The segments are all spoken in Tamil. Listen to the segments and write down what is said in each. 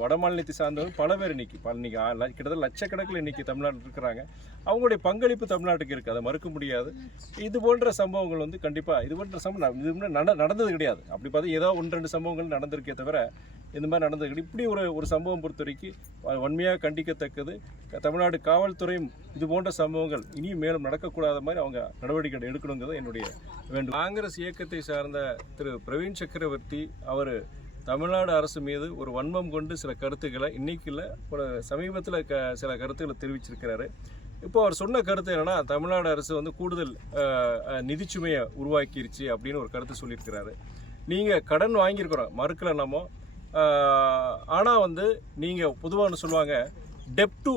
வட மாநிலத்தை சார்ந்தவங்க பல பேர் இன்னைக்கு கிட்டத்தட்ட லட்சக்கணக்கில் இன்னைக்கு தமிழ்நாட்டில் இருக்கிறாங்க. அவங்களுடைய பங்களிப்பு தமிழ்நாட்டுக்கு இருக்குது, அதை மறுக்க முடியாது. இது போன்ற சம்பவங்கள் வந்து கண்டிப்பாக இது போன்ற சம்பவம் இது நடந்தது கிடையாது. அப்படி பார்த்தா ஏதோ 1-2 சம்பவங்கள் நடந்திருக்கே தவிர இந்த மாதிரி நடந்தது கிடையாது. இப்படி ஒரு சம்பவம் பொறுத்த வரைக்கும் வன்மையாக கண்டிக்கத்தக்கது. தமிழ்நாடு காவல்துறையும் இது போன்ற சம்பவங்கள் இனியும் மேலும் நடக்கக்கூடாத மாதிரி அவங்க நடவடிக்கை எடுக்கணுங்கிறது என்னுடைய வேண்டும். காங்கிரஸ் இயக்கத்தை சார்ந்த திரு பிரவீன் சக்கரவர்த்தி அவர் தமிழ்நாடு அரசு மீது ஒரு வன்மம் கொண்டு சில கருத்துக்களை இன்னைக்கு இல்லை ஒரு சமீபத்தில் சில கருத்துக்களை தெரிவிச்சிருக்கிறாரு. இப்போ அவர் சொன்ன கருத்து என்னன்னா, தமிழ்நாடு அரசு வந்து கூடுதல் நிதிச்சுமையை உருவாக்கிருச்சு அப்படின்னு ஒரு கருத்து சொல்லியிருக்கிறாரு. நீங்கள் கடன் வாங்கியிருக்கிறோம் மறுக்கல நம்ம, ஆனால் வந்து நீங்கள் பொதுவாக சொல்லுவாங்க டெப்ட் டு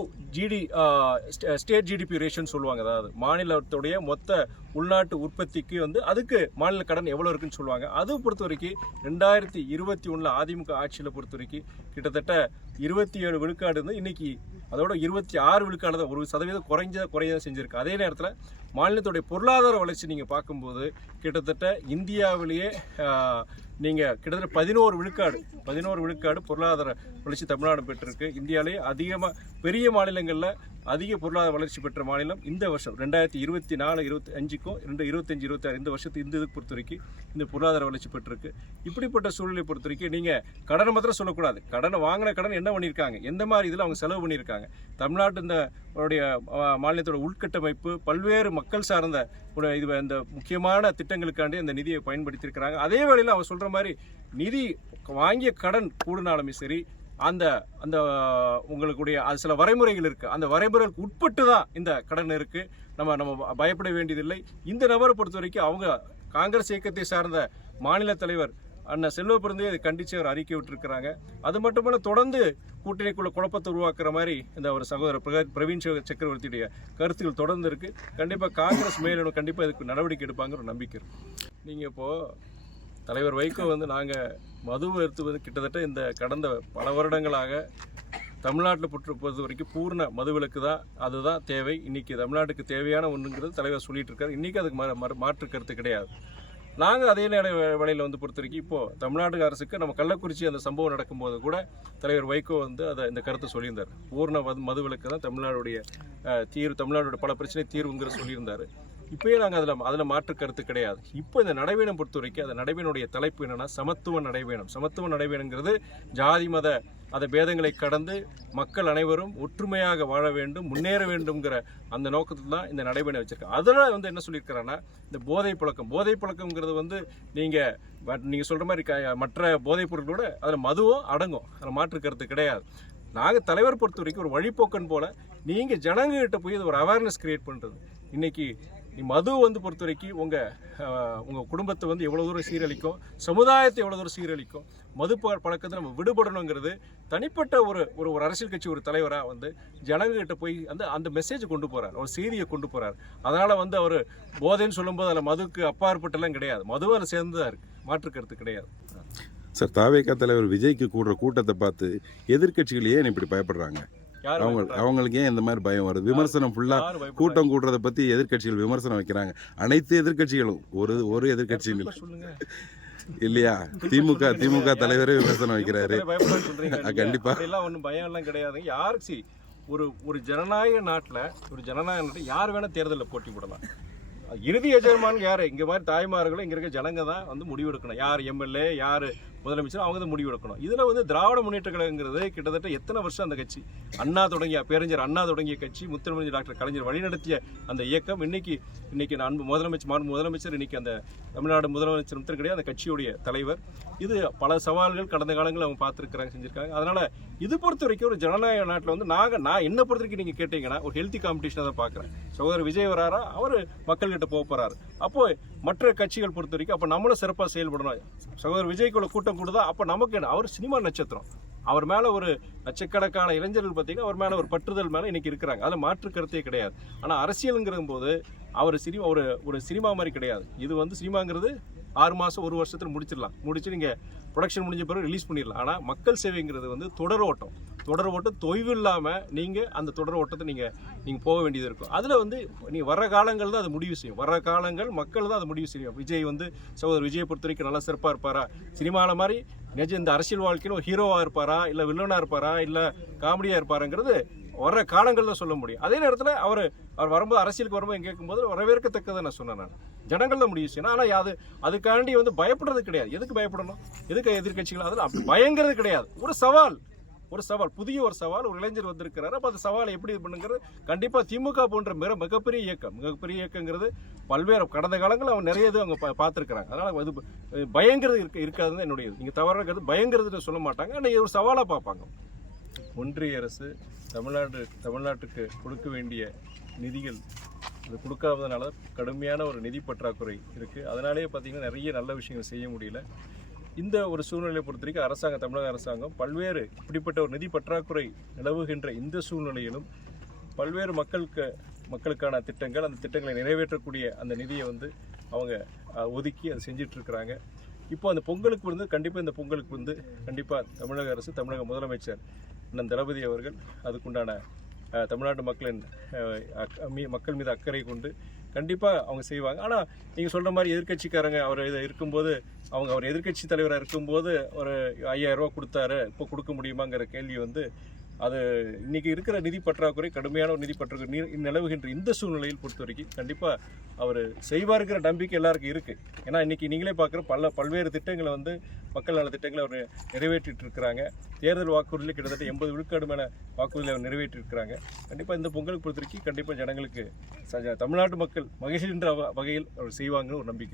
ஸ்டேட் ஜிடிபி ரேஷியோன்னு சொல்லுவாங்க. அதாவது மாநிலத்துடைய மொத்த உள்நாட்டு உற்பத்திக்கு வந்து அதுக்கு மாநில கடன் எவ்வளோ இருக்குன்னு சொல்லுவாங்க. அது பொறுத்த வரைக்கும் 2021 அதிமுக ஆட்சியில் பொறுத்த வரைக்கும் கிட்டத்தட்ட 27 விழுக்காடு இருந்து இன்னைக்கு அதோட 26 விழுக்காடு தான், 1% குறைய செஞ்சுருக்கு. அதே நேரத்தில் மாநிலத்துடைய பொருளாதார வளர்ச்சி நீங்கள் பார்க்கும்போது கிட்டத்தட்ட இந்தியாவிலேயே நீங்கள் கிட்டத்தட்ட 11 விழுக்காடு பொருளாதார வளர்ச்சி தமிழ்நாடு பெற்றிருக்கு. இந்தியாவிலேயே அதிகமாக பெரிய மாநிலங்களில் அதிக பொருளாதார வளர்ச்சி பெற்ற மாநிலம் இந்த வருஷம் 2024-25க்கும் 25-26 இந்த வருஷத்து இந்த இதுக்கு பொறுத்த வரைக்கும் இந்த பொருளாதார வளர்ச்சி பெற்றிருக்கு. இப்படிப்பட்ட சூழ்நிலை பொறுத்த வரைக்கும் நீங்கள் கடனை மாத்திரம் சொல்லக்கூடாது. வாங்கின கடன் என்ன பண்ணியிருக்காங்க, எந்த மாதிரி இதில் அவங்க செலவு பண்ணியிருக்காங்க. தமிழ்நாட்டு இந்த மாநிலத்தோட உள்கட்டமைப்பு பல்வேறு மக்கள் சார்ந்த இந்த முக்கியமான திட்டங்களுக்காண்டி அந்த நிதியை பயன்படுத்தியிருக்கிறாங்க. அதே வேளையில் அவர் சொல்கிற மாதிரி நிதி வாங்கிய கடன் கூடுனாலுமே சரி அந்த அந்த உங்களுடைய அது சில வரைமுறைகள் இருக்குது. அந்த வரைமுறைகளுக்கு உட்பட்டு தான் இந்த கடன் இருக்குது. நம்ம பயப்பட வேண்டியதில்லை. இந்த நபரை பொறுத்த வரைக்கும் அவங்க காங்கிரஸ் இயக்கத்தை சார்ந்த மாநில தலைவர் அண்ணா செல்வப்பிறந்தே அதை கண்டித்து அவர் அறிக்கை விட்டுருக்கிறாங்க. அது மட்டுமல்ல தொடர்ந்து கூட்டணிக்குள்ள குழப்பத்தை உருவாக்குற மாதிரி இந்த ஒரு சகோதரர் பிரவீன் சக்கரவர்த்தியுடைய கருத்துக்கள் தொடர்ந்து இருக்குது. கண்டிப்பாக காங்கிரஸ் மேலும் கண்டிப்பாக இதுக்கு நடவடிக்கை எடுப்பாங்கிற ஒரு நம்பிக்கை இருக்குது. நீங்கள் இப்போது தலைவர் வைகோ வந்து நாங்கள் மது நிறுத்துவது கிட்டத்தட்ட இந்த கடந்த பல வருடங்களாக தமிழ்நாட்டில் பொறுத்த வரைக்கும் பூர்ண மதுவிலக்கு தான், அதுதான் தேவை. இன்றைக்கி தமிழ்நாட்டுக்கு தேவையான ஒன்றுங்கிறது தலைவர் சொல்லிட்டு இருக்காரு. இன்றைக்கி அதுக்கு மாற்று கருத்து கிடையாது. நாங்கள் அதே வேளையில் வந்து பொறுத்த வரைக்கும் இப்போது தமிழ்நாடு அரசுக்கு நம்ம கள்ளக்குறிச்சி அந்த சம்பவம் நடக்கும்போது கூட தலைவர் வைகோ வந்து இந்த கருத்தை சொல்லியிருந்தார். பூர்ண மதுவிலக்கு தான் தமிழ்நாடுடைய தமிழ்நாடுடைய பல பிரச்சனை தீர்வுங்கிற சொல்லியிருந்தார். இப்போயே நாங்கள் அதில் மாற்று கருத்து கிடையாது. இப்போ இந்த நடைபயணம் பொறுத்த வரைக்கும் அந்த நடைபயனுடைய தலைப்பு என்னென்னா சமத்துவ நடைபயணம். சமத்துவ நடைபயணங்கிறது ஜாதி மத பேதங்களை கடந்து மக்கள் அனைவரும் ஒற்றுமையாக வாழ வேண்டும், முன்னேற வேண்டும்ங்கிற அந்த நோக்கத்தில் தான் இந்த நடைபயணம் வச்சிருக்கேன். அதில் வந்து என்ன சொல்லியிருக்கிறேன்னா, இந்த போதை பழக்கங்கிறது வந்து நீங்கள் சொல்கிற மாதிரி மற்ற போதைப் பொருட்களோட அதில் மதுவும் அடங்கும், அதில் மாற்று கருத்து கிடையாது. நாங்கள் தலைவர் பொறுத்த வரைக்கும் ஒரு வழிபோக்கன் போல் நீங்கள் ஜனங்ககிட்ட போய் ஒரு அவேர்னஸ் கிரியேட் பண்ணுறது. இன்றைக்கி மது வந்து பொறுத்த வரைக்கும் உங்கள் குடும்பத்தை வந்து எவ்வளோ தூரம் சீரழிக்கும், சமுதாயத்தை எவ்வளோ தூரம் சீரழிக்கும். மது பழக்கத்தை நம்ம விடுபடணுங்கிறது தனிப்பட்ட ஒரு அரசியல் கட்சி ஒரு தலைவராக வந்து ஜனங்ககிட்ட போய் அந்த மெசேஜ் கொண்டு போகிறார், ஒரு செய்தியை கொண்டு போகிறார். அதனால் வந்து அவர் போதைன்னு சொல்லும்போது அதில் மதுக்கு அப்பாற்பட்டெல்லாம் கிடையாது, மதுவும் அதில் சேர்ந்து தான் இருக்குது, மாற்று கருத்து கிடையாது. சார், தாவேகா தலைவர் விஜய்க்கு கூடுற கூட்டத்தை பார்த்து எதிர்கட்சிகள் ஏன் இப்படி பயப்படுறாங்க? அவங்களுக்கு ஏன் இந்த மாதிரி பயம் வருது? விமர்சனம் ஃபுல்லா கூட்டம் கூடுறதை பத்தி எதிர்கட்சிகள் விமர்சனம் வைக்கிறாங்க. அனைத்து எதிர்கட்சிகளும் ஒரு எதிர்கட்சியும் இல்லையா? திமுக தலைவரே விமர்சனம் வைக்கிறாரு. கண்டிப்பா ஒன்றும் பயம் எல்லாம் கிடையாது. யாருக்கு ஒரு ஜனநாயக நாட்டில் யார் வேணா தேர்தலில் போட்டி போடலாம். இறுதி எஜமான் யாரு? இங்க மாதிரி தாய்மார்களும் இங்க இருக்க ஜனங்க தான் வந்து முடிவெடுக்கணும். யார் எம்எல்ஏ, யார் முதலமைச்சர், அவங்க தான் முடிவெடுக்கணும். இதுல வந்து திராவிட முன்னேற்ற கழகங்கிறது கிட்டத்தட்ட எத்தனை வருஷம் அந்த கட்சி பேரறிஞர் அண்ணா தொடங்கிய கட்சி, முத்தமிழ் டாக்டர் கலைஞர் வழிநடத்திய அந்த இயக்கம் இன்னைக்கு முதலமைச்சர் இன்னைக்கு அந்த தமிழ்நாடு முதலமைச்சர் கிடையாது, அந்த கட்சியுடைய தலைவர். இது பல சவால்கள் கடந்த காலங்களில் அவங்க பார்த்துருக்காங்க, செஞ்சிருக்காங்க. அதனால இது பொறுத்த வரைக்கும் ஒரு ஜனநாயக நாட்டில் வந்து நான் என்ன பொறுத்த வரைக்கும் நீங்க கேட்டீங்கன்னா ஒரு ஹெல்த்தி காம்படிஷனை தான் பார்க்குறேன். சகோதரர் விஜய் வராரா, அவர் மக்கள்கிட்ட போறாரு. அப்போ மற்ற கட்சிகள் பொறுத்த வரைக்கும் அப்போ நம்மளும் சிறப்பாக செயல்படணும். சகோதரர் விஜய்க்குள்ள கூட்டம் கூடுதா, அப்போ நமக்கு என்ன, அவர் சினிமா நட்சத்திரம், அவர் மேலே ஒரு லட்சக்கணக்கான இளைஞர்கள் பார்த்தீங்கன்னா அவர் மேலே ஒரு பற்றுதல் மேலே இன்னைக்கு இருக்கிறாங்க. அதில் மாற்று கருத்தே கிடையாது. ஆனால் அரசியலுங்கிற போது அவர் ஒரு சினிமா மாதிரி கிடையாது. இது வந்து சினிமாங்கிறது 6 மாதம் 1 வருஷத்தில் முடிச்சு நீங்கள் ப்ரொடக்ஷன் முடிஞ்ச பிறகு ரிலீஸ் பண்ணிடலாம். ஆனால் மக்கள் சேவைங்கிறது வந்து தொடர் ஓட்டம் தொய்வு இல்லாமல் நீங்கள் அந்த தொடர் ஓட்டத்தை நீங்கள் போக வேண்டியது இருக்கும். அதில் வந்து வர்ற காலங்கள் தான் அது முடிவு செய்யும். வர்ற காலங்கள் மக்கள் தான் அதை முடிவு செய்யும். விஜய் வந்து சகோதரர் விஜயை பொறுத்த வரைக்கும் நல்லா சிறப்பாக இருப்பாரா, சினிமாவில் மாதிரி நிஜம் இந்த அரசியல் வாழ்க்கையில் ஒரு ஹீரோவாக இருப்பாரா, இல்லை வில்லனாக இருப்பாரா, இல்லை காமெடியாக இருப்பாருங்கிறது வர்ற காலங்களில் சொல்ல முடியும். அதே நேரத்தில் அவர் வரும்போது, அரசியலுக்கு வரும்போது கேட்கும்போது வரவேற்கத்தக்கதை நான் சொன்னேன். நான் ஜனங்கள் தான் முடிவு செய்யணும். ஆனால் அதுக்காண்டி பயப்படுறது கிடையாது. எதுக்கு பயப்படணும்? எதுக்கு எதிர்கட்சிகள் அதில் அப்படி பயங்கிறது கிடையாது. ஒரு சவால், புதிய ஒரு சவால். ஒரு இளைஞர் வந்திருக்கிறாரு. அப்போ அந்த சவாலை எப்படி இது பண்ணுங்கிறது கண்டிப்பாக திமுக போன்ற மிகப்பெரிய இயக்கங்கிறது பல்வேறு கடந்த காலங்களில் அவங்க நிறைய இது அவங்க பார்த்துருக்குறாங்க. அதனால் அது பயங்கிறது இருக்காதுன்னு என்னுடைய இது. நீங்கள் தவறாகிறது பயங்கிறது சொல்ல மாட்டாங்க. ஆனால் ஒரு சவாலாக பார்ப்பாங்க. ஒன்றிய அரசு தமிழ்நாட்டுக்கு கொடுக்க வேண்டிய நிதிகள் அது கொடுக்காததுனால கடுமையான ஒரு நிதி பற்றாக்குறை இருக்குது. அதனாலேயே பார்த்திங்கன்னா நிறைய நல்ல விஷயங்கள் செய்ய முடியல. இந்த ஒரு சூழ்நிலையை பொறுத்த வரைக்கும் தமிழக அரசாங்கம் பல்வேறு இப்படிப்பட்ட ஒரு நிதி பற்றாக்குறை நிலவுகின்ற இந்த சூழ்நிலையிலும் பல்வேறு மக்களுக்கான திட்டங்கள், அந்த திட்டங்களை நிறைவேற்றக்கூடிய அந்த நிதியை அவங்க ஒதுக்கி அதை செஞ்சிட்ருக்கிறாங்க. இப்போ அந்த பொங்கலுக்கு கண்டிப்பாக இந்த பொங்கலுக்கு கண்டிப்பாக தமிழக அரசு, தமிழக முதலமைச்சர் அண்ணன் தளபதி அவர்கள் அதுக்குண்டான தமிழ்நாட்டு மக்கள் மீது அக்கறை கொண்டு கண்டிப்பாக அவங்க செய்வாங்க. ஆனால் நீங்கள் சொல்கிற மாதிரி எதிர்கட்சிக்காரங்க அவர் இருக்கும்போது அவர் எதிர்கட்சி தலைவராக இருக்கும்போது ஒரு 5000 ரூபா கொடுத்தாரு, இப்போ கொடுக்க முடியுமாங்கிற கேள்வி அது இன்றைக்கி இருக்கிற நிதி பற்றாக்குறை, கடுமையான ஒரு நிதி பற்றாக்குறை நிலவுகின்ற இந்த சூழ்நிலையில் பொறுத்த வரைக்கும் கண்டிப்பாக அவர் செய்வாருங்கிற நம்பிக்கை எல்லாருக்கும் இருக்குது. ஏன்னா இன்றைக்கி நீங்களே பார்க்குற பல்வேறு திட்டங்களை மக்கள் நல திட்டங்களை அவர் நிறைவேற்றிட்டு இருக்கிறாங்க. தேர்தல் வாக்குறுதியில் கிட்டத்தட்ட 80 விழுக்காடு மேலே வாக்குறுதியில் அவர் நிறைவேற்றிருக்கிறாங்க. கண்டிப்பாக இந்த பொங்கலுக்கு பொறுத்த வரைக்கும் கண்டிப்பாக ஜனங்களுக்கு தமிழ்நாட்டு மக்கள் மகிழ்ச்சின்ற வகையில் அவர் செய்வாங்கன்னு ஒரு நம்பிக்கை.